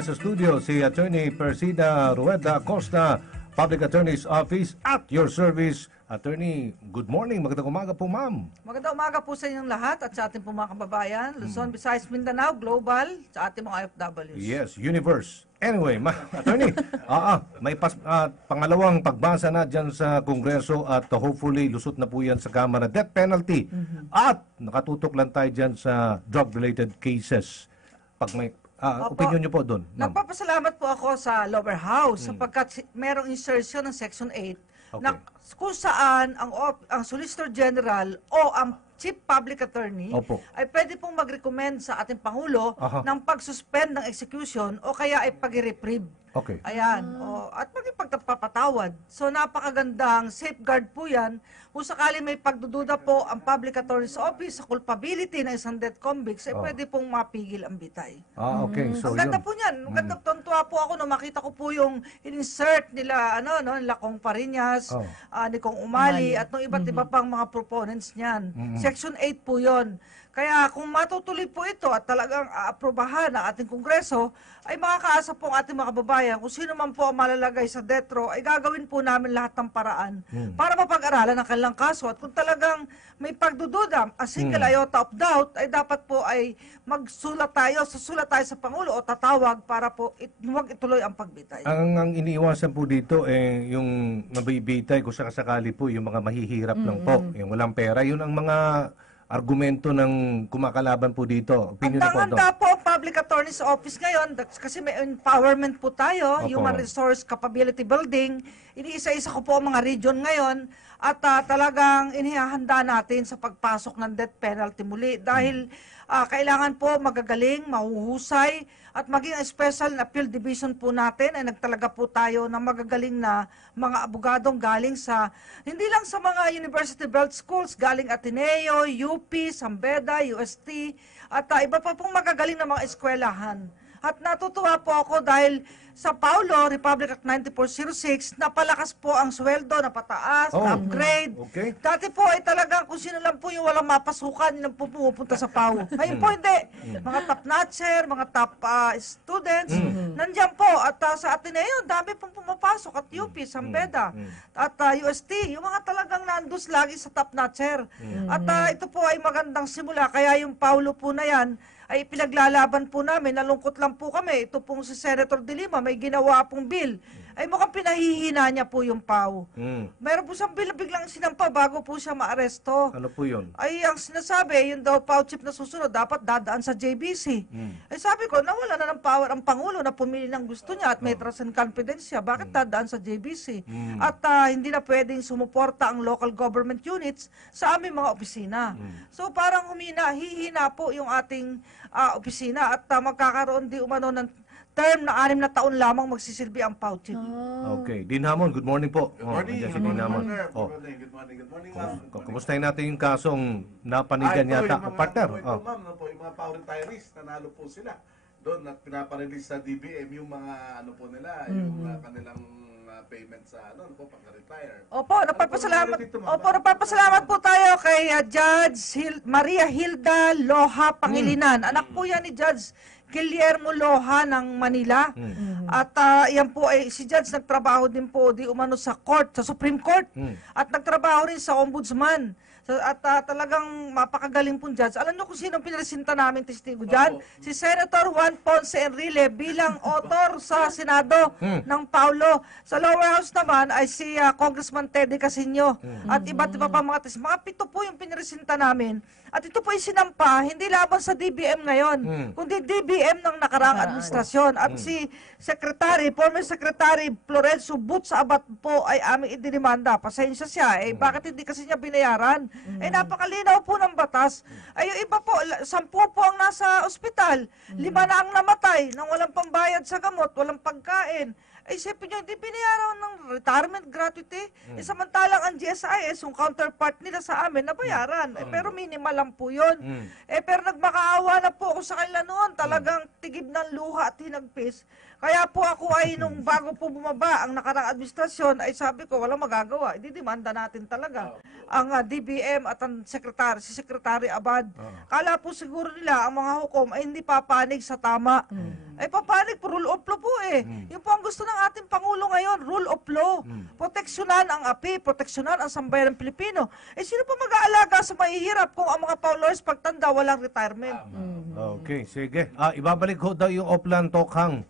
natin sa studio si Attorney Persida Rueda Acosta, Public Attorney's Office at your service. Attorney, good morning. Magandang umaga po, ma'am. Magandang umaga po sa inyong lahat at sa ating po mga kababayan, Luzon, Visayas, Mindanao, Global, sa ating mga OFWs. Yes, universe. Anyway, Attorney, may pangalawang pagbasa na dyan sa Kongreso at hopefully lusot na po yan sa Kamara. Death penalty. At nakatutok lang tayo dyan sa drug-related cases. Pag may opinion niyo po doon, ma'am. Nagpapasalamat po ako sa lower house sapagkat merong insertion ng Section 8 na kung saan ang Solicitor General o ang Chief Public Attorney ay pwede pong mag-recommend sa ating Pangulo ng pag-suspend ng execution o kaya ay pag-reprieve. Okay. Ayan. At maging pagpapatawad. So napakagandang safeguard po yan. Kung sakali may pagdududa po ang Public Attorney's Office sa culpability ng isang death convicts, ay pwede pong mapigil ang bitay. Okay. So, ang ganda po niyan. Ang ganda, tontuwa po ako nung makita ko po yung insert nila, nila Kong Pariñas, ni Kong Umali, at nung iba't iba pang mga proponents niyan. Section 8 po yon. Kaya kung matutuloy po ito at talagang aprobahan ng ating Kongreso, ay makakaasa po ang ating mga kababayan kung sino man po ang malalagay sa death row, ay gagawin po namin lahat ng paraan para mapag-aralan ang kanilang kaso. At kung talagang may pagdududa, a single iota of doubt, ay dapat po ay susulat tayo sa Pangulo o tatawag para po huwag ituloy ang pagbitay. Ang iniiwasan po dito, yung mabibitay kung sakasakali po, yung mga mahihirap lang po, yung walang pera, yun ang mga argumento ng kumakalaban po dito. Handa po ang Public Attorney's Office ngayon kasi may empowerment po tayo, Human Resource Capability Building. Iniisa-isa ko po ang mga region ngayon at talagang inihahanda natin sa pagpasok ng death penalty muli dahil kailangan po magagaling, mahuhusay at maging special na appeal division po natin ay nagtalaga po tayo ng magagaling na mga abogadong galing sa, hindi lang sa mga University Belt Schools, galing Ateneo, UP, Sambeda, UST, at iba pa pong magagaling na mga eskwelahan. At natutuwa po ako dahil sa Paulo, Republic Act 9406, napalakas po ang sweldo, napataas, na-upgrade. Dati po ay talagang kung sino lang po yung walang mapasukan, yun ang pumupunta sa PAO. Ngayon po hindi. Mga top-notcher, mga top students, nandiyan po. At sa Ateneo, dami pong pumapasok. At UP, Sambeda, at UST, yung mga talagang nandus lagi sa top-notcher. At ito po ay magandang simula. Kaya yung Paulo po na yan, ay pinaglalaban po namin, nalungkot lang po kami. Ito pong si Senator De Lima, may ginawa pong bill. Ay mukhang pinahihina niya po yung PAO. Meron po siyang bill na biglang sinampa bago po siya maaresto. Ano po yun? Ay ang sinasabi, yung daw PAO chief na susunod, dapat dadaan sa JBC. Ay sabi ko, nawala na ng power ang Pangulo na pumili ng gusto niya at may trust and confidence siya. Bakit dadaan sa JBC? At hindi na pwedeng sumuporta ang local government units sa aming mga opisina. So parang hihina po yung ating opisina at magkakaroon di umano ng term na 6 na taon lamang magsisilbi ang PAO chief. Okay. Dean Hamon, good morning po. Good morning. Si Dean Hamon. Good morning, ma'am. Kumustahin natin yung kasong napanigan yata. Partner. Ma'am, yung mga power retirees, nanalo po sila. Doon at pinaparelease sa DBM yung mga ano po nila, yung kanilang payment sa pagka-retire. Napapasalamat po tayo kay Judge Maria Hilda Loha Pangilinan. Anak po yan ni Judge Guillermo Loha ng Manila. At yan po ay si Judge nagtrabaho din po di umano sa court, sa Supreme Court. At nagtrabaho rin sa Ombudsman. At talagang mapakagaling pong judge. Alam niyo kung sino pinaresinta namin testigo dyan? Si Senator Juan Ponce Enrile bilang author sa Senado ng Paulo. Sa lower house naman ay si Congressman Teddy Casino. At iba't iba pa mga testigo. Mga 7 po yung pinaresinta namin. At ito po ay sinampa, hindi laban sa DBM ngayon, kundi DBM ng nakaraang administrasyon. At si former Secretary Florencio Boots Abad po ay aming idinimanda. Pasensya siya, bakit hindi kasi niya binayaran? Napakalinaw po ng batas. Ay yung iba po, 10 po ang nasa ospital, 5 na ang namatay nang walang pambayad sa gamot, walang pagkain. Ay isipin nyo, hindi binayaran ng retirement gratuity. Samantalang ang GSIS, yung counterpart nila sa amin, nabayaran. Pero minimal lang po yun. Pero nagmakaawa na po ako sa kanila noon. Talagang tigib ng luha at hinagpis. Kaya po ako ay nung bago po bumaba ang nakarang administrasyon ay sabi ko walang magagawa. Ididemanda natin talaga ang DBM at ang si Secretary Abad. Kala po siguro nila ang mga hukom ay hindi papanig sa tama. Ay papanig po, rule of law po eh. Yung po ang gusto ng ating Pangulo ngayon, rule of law. Proteksyonan ang API, proteksyonan ang sambayan ng Pilipino. Eh sino pa mag-aalaga sa mahihirap kung ang mga lawyers pagtanda walang retirement? Okay, sige. Ibabalik ko daw yung Oplan Tokhang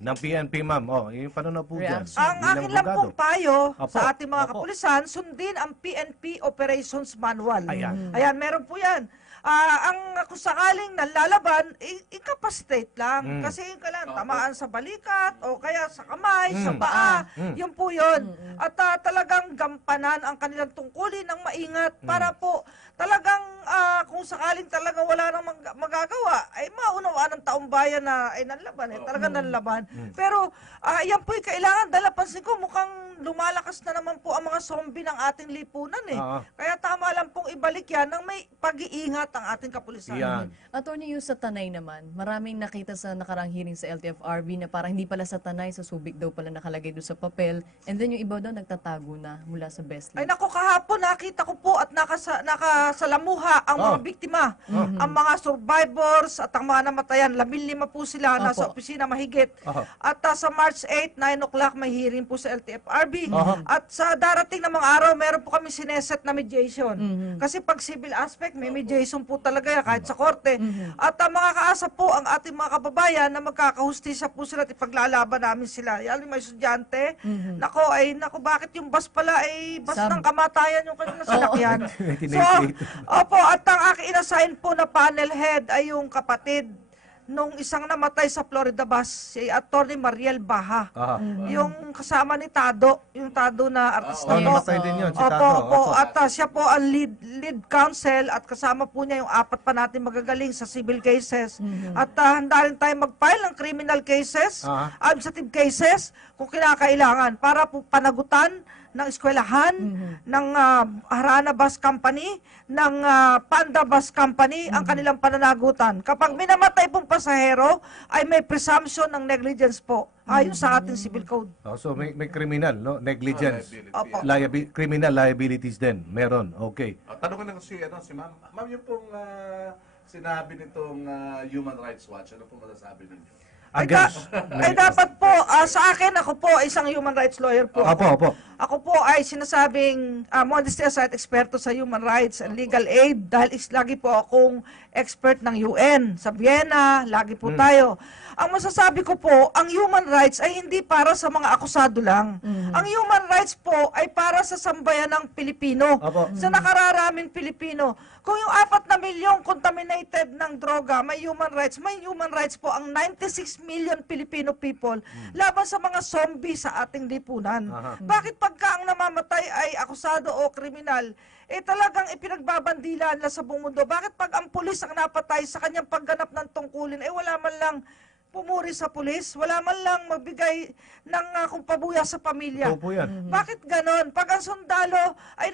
ng PNP, ma'am. Yung pananaw po dyan. Reaction. Ang Bilang akin lang abogado. pong payo Opo, sa ating mga opo. kapulisan, sundin ang PNP Operations Manual. Ayan. Ayan, meron po yan. Kung sakaling nalalaban, incapacitate lang. Kasi yung kailangan tamaan sa balikat o kaya sa kamay, sa paa. Yun po yun. At talagang gampanan ang kanilang tungkulin ng maingat para po talagang kung sakaling talagang wala nang magagawa, ay maunawaan ng taong bayan na ay nanlaban. Talagang nanlaban. Pero yan po'y kailangan dahil napansin ko mukhang lumalakas na naman po ang mga zombie ng ating lipunan eh. Kaya tama lang pong ibalik yan ng may pag-iingat ang ating kapulisan. Yan. Attorney, yung sa Tanay naman, maraming nakita sa nakarang hearing sa LTFRB na parang hindi pala sa Tanay, sa Subic daw pala nakalagay doon sa papel. And then yung iba daw nagtatago na mula sa best Ay list. naku, kahapon nakita ko po at nakasalamuha ang mga biktima. Ang mga survivors at ang mga namatayan. 15 po sila nasa opisina mahigit. At sa March 8, 9 o'clock may hearing po sa LTFRB. At sa darating na mga araw, meron po kami sineset na mediation. Kasi pag civil aspect, may mediation po talaga yan, kahit sa korte. At mga kaasa po ang ating mga kababayan na magkakahustisya po sila at ipaglalaban namin sila. Yan yung may estudyante. Nako, bakit yung bus pala ay bus ng kamatayan yung kanilang sinakyan? So, opo, at ang aking inassign po na panel head ay yung kapatid nung isang namatay sa Florida bus, si Attorney Mariel Baha. Yung kasama ni Tado, yung Tado na artista po. Namatay din yun, si Opo, Tato. opo. At siya po ang lead counsel at kasama po niya yung 4 pa natin magagaling sa civil cases. At handa rin tayo mag-file ng criminal cases, administrative cases, kung kinakailangan, para po panagutan ng eskwelahan, ng Harana Bus Company, ng Panda Bus Company, ang kanilang pananagutan. Kapag minamatay pong pasahero, ay may presumption ng negligence po, ayon sa ating civil code. So may criminal, no? Negligence. Opo. Criminal liabilities din. Meron. Okay. Tanungin lang si ma'am. Ma'am, yung pong sinabi nitong Human Rights Watch, ano pong masasabi ninyo? Ay dapat po, sa akin, ako po isang human rights lawyer po. Opo. Ako po ay sinasabing modesty aside, eksperto sa human rights and legal aid dahil lagi po akong expert ng UN. Sa Vienna, lagi po tayo. Ang masasabi ko po, ang human rights ay hindi para sa mga akusado lang. Ang human rights po ay para sa sambayan ng Pilipino, sa nakararaming Pilipino. Kung yung 4 na milyong contaminated ng droga, may human rights po ang 96 million Filipino people laban sa mga zombie sa ating lipunan. Bakit pagka ang namamatay ay akusado o kriminal, talagang ipinagbabandila nila sa buong mundo? Bakit pag ang pulis ang napatay sa kanyang pagganap ng tungkulin, wala man lang pumuri sa pulis, wala man lang magbigay ng kumpabuya sa pamilya. Opo yan. Bakit ganon? Pag ang sundalo ay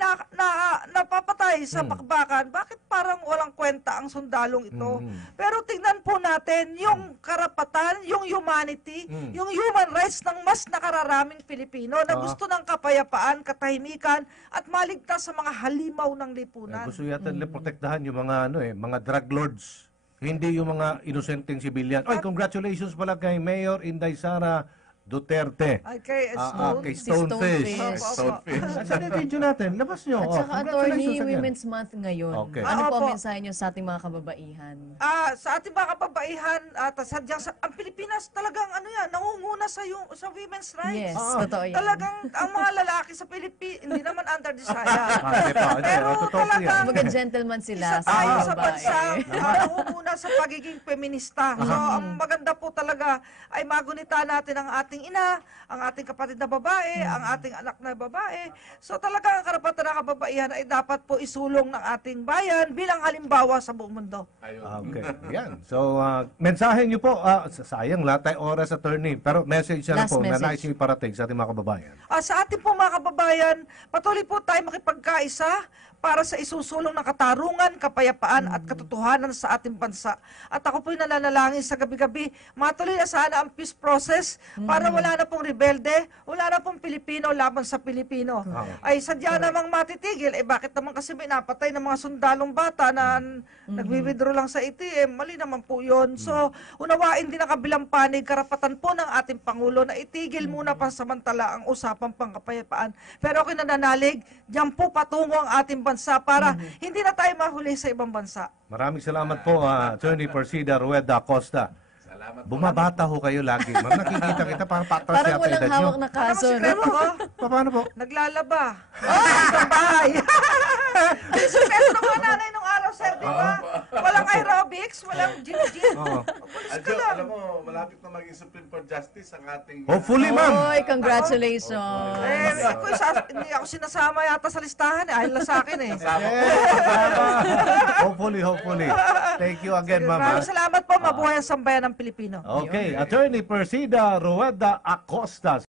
napapatay sa bakbakan, bakit parang walang kwenta ang sundalong ito? Pero tingnan po natin yung karapatan, yung humanity, yung human rights ng mas nakararaming Pilipino na gusto ng kapayapaan, katahimikan, at maligtas sa mga halimaw ng lipunan. Gusto yata nila protektahan yung mga mga drug lords. Hindi yung mga inosenteng sibilyan. Ay, congratulations pala kay Mayor Inday Sara Duterte. Ay, kay Kay Stone. Stonefish. Stonefish. Saan yung video natin? Labas nyo. At saka, Attorney, congratulations again. Women's Month ngayon. Okay. Ano po Opo. ang mensahe nyo sa ating mga kababaihan? Sa ating mga kababaihan, ang Pilipinas talagang nangunguna sa women's rights. Yes, totoo yan. Talagang ang mga lalaki sa Pilipinas, hindi naman under desire. Hindi, Pero totoo po yan. talagang Mga gentleman sila isa sa tayo mga sa babae. bansa nangunguna sa pagiging feminista. So, ang maganda po talaga ay magunita natin ang ating ina, ang ating kapatid na babae, ang ating anak na babae. So talagang ang karapatan ng kababaihan ay dapat po isulong ng ating bayan bilang halimbawa sa buong mundo. Okay. Yan. So, mensahe nyo po. Sayang, lahat tayo oras, attorney. Pero message na Last po na message. nais nyo iparating sa ating mga kababayan. Sa ating po mga kababayan, patuloy po tayo makipagkaisa para sa isusulong na katarungan, kapayapaan at katotohanan sa ating bansa. At ako po'y nananalangin sa gabi-gabi, matuloy na sana ang peace process para wala na pong rebelde, wala na pong Pilipino laban sa Pilipino. Ay sadya namang matitigil, bakit naman kasi may napatay ng mga sundalong bata na nagwi-withdraw lang sa ATM, mali naman po yun. So, unawain din ang kabilang panig, karapatan po ng ating Pangulo na itigil muna pansamantala ang usapang pangkapayapaan. Pero ako'y nananalig, diyan po patungo ang ating bansa para hindi na tayo mahuli sa ibang bansa. Maraming salamat po, Attorney Persida Rueda Acosta. Salamat po. Bumabata ho kayo lagi. Nakikita kita parang patras Parang yata walang edad nyo. hawak na Ano kaso. sikreto No? ko? Paano po? Naglalaba. Sa bahay. Yung sikreto ng mga nanay nung araw, sir, di ba? Walang aerobics, walang gym-gym. Oo. Pulis ka Adjo, lang. alam mo, malapit na maging Supreme Court Justice ang ating... Hopefully, ma'am. Oy, congratulations. Hindi ako sinasama yata sa listahan. Ayaw lang sa akin eh. Hopefully. Thank you again, ma'am. Maraming salamat po. Mabuhay ang sambayan ng Pilipino. Okay, Attorney Persida Rueda Acosta.